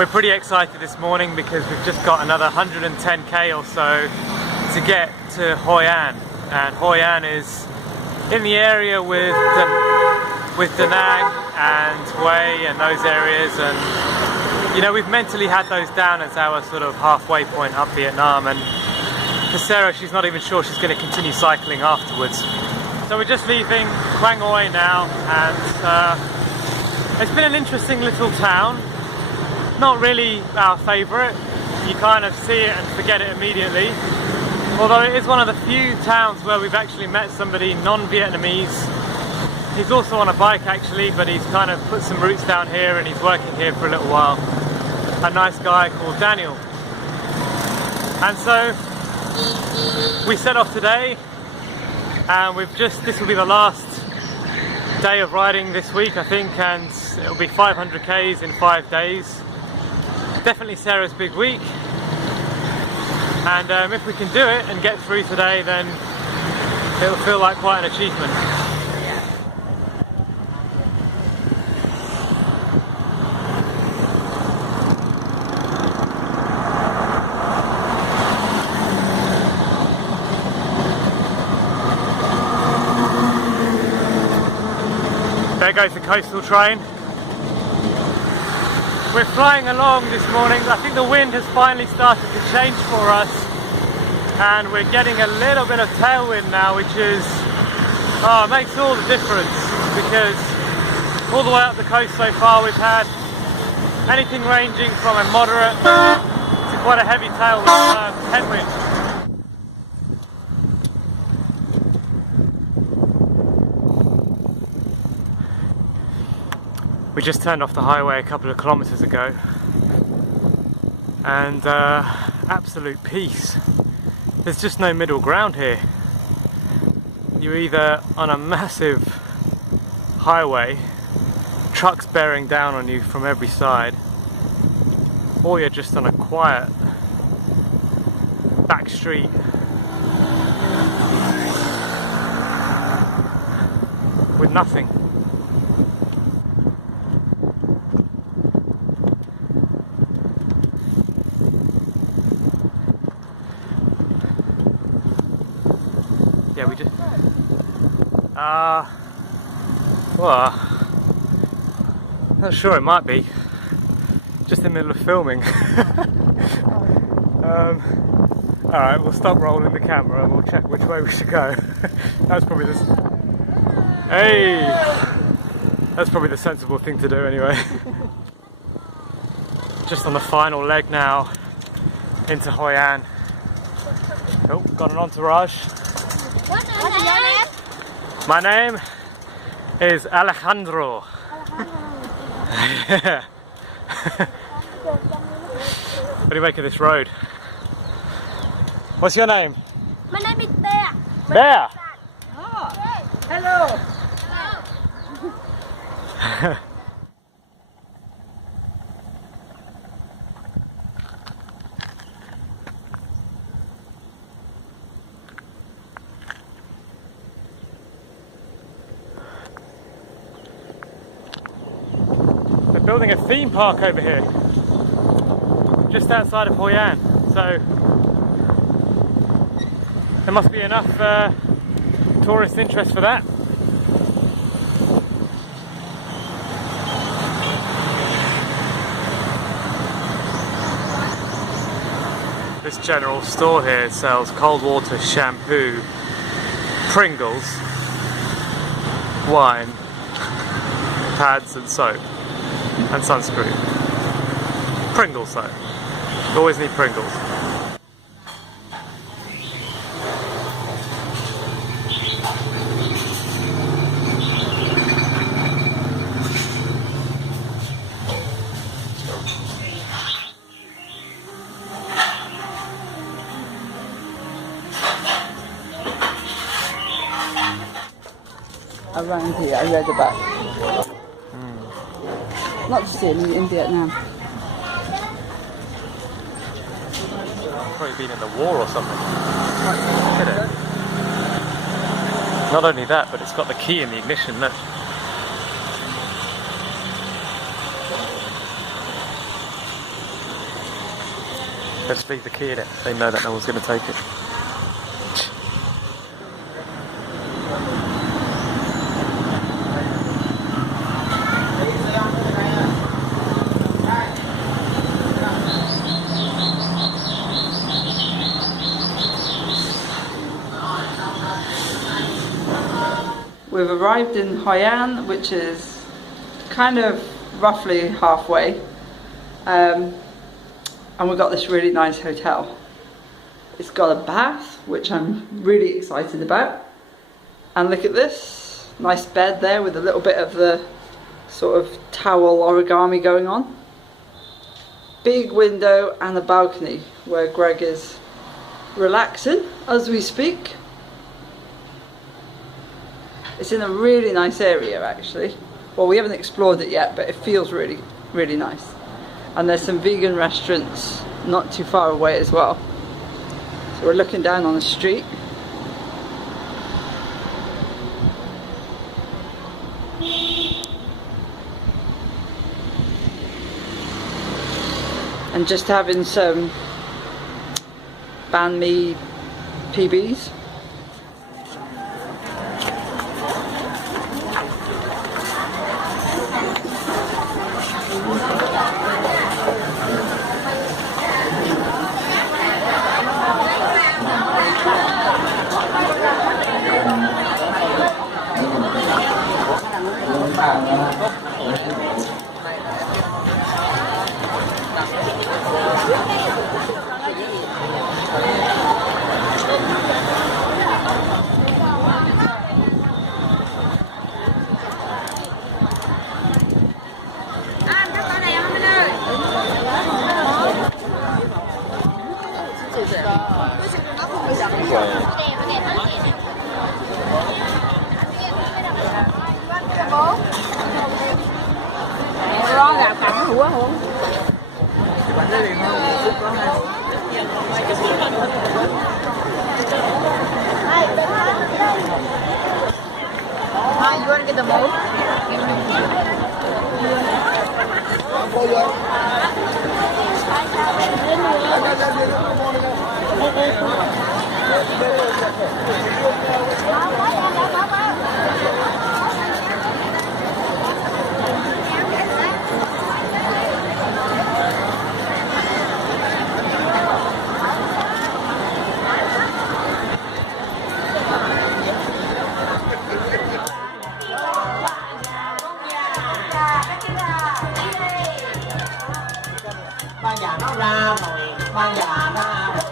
We're pretty excited this morning because we've just got another 110k or so to get to Hoi An, and Hoi An is in the area with Da Nang and Hue and those areas, and you know, we've mentally had those down as our sort of halfway point up Vietnam, and for Sarah, she's not even sure she's going to continue cycling afterwards. So we're just leaving QuangOi now, and it's been an interesting little town. Not really our favourite. You kind of see it and forget it immediately. Although it is one of the few towns where we've actually met somebody non-Vietnamese. He's also on a bike actually, but he's kind of put some roots down here and he's working here for a little while. A nice guy called Daniel. And so we set off today, and this will be the last day of riding this week, I think, and it'll be 500 Ks in 5 days. Definitely Sarah's big week, and if we can do it and get through today, then it'll feel like quite an achievement. There goes the coastal train. We're flying along this morning. I think the wind has finally started to change for us, and we're getting a little bit of tailwind now, which makes all the difference, because all the way up the coast so far we've had anything ranging from a moderate to quite a heavy headwind. We just turned off the highway a couple of kilometres ago, and absolute peace. There's just no middle ground here. You're either on a massive highway, trucks bearing down on you from every side, or you're just on a quiet back street. With nothing. Yeah, we just well, not sure, it might be just in the middle of filming. Alright, we'll stop rolling the camera and we'll check which way we should go. That's probably that's probably the sensible thing to do anyway. Just on the final leg now into Hoi An. Oh, got an entourage. What's your name? My name is Alejandro. Yeah. What do you make of this road? What's your name? My name is Bear. Bear. Oh, hello. They're building a theme park over here, just outside of Hoi An, so there must be enough tourist interest for that. This general store here sells cold water, shampoo, Pringles, wine, pads and soap, and sunscreen. Pringles though. You always need Pringles. Around here, I read about. Not the same in Vietnam. Probably been in the war or something. Look at it. Not only that, but it's got the key in the ignition, look. Let's leave the key in it. They know that no one's going to take it. We've arrived in Hoi An, which is kind of roughly halfway, and we've got this really nice hotel. It's got a bath, which I'm really excited about, and look at this nice bed there with a little bit of the sort of towel origami going on. Big window and a balcony where Greg is relaxing as we speak. It's in a really nice area actually. Well, we haven't explored it yet, but it feels really, really nice. And there's some vegan restaurants not too far away as well. So we're looking down on the street. And just having some banh mi PBs. You want to get the mold? Ban nhà nó ra rồi, ban nhà nó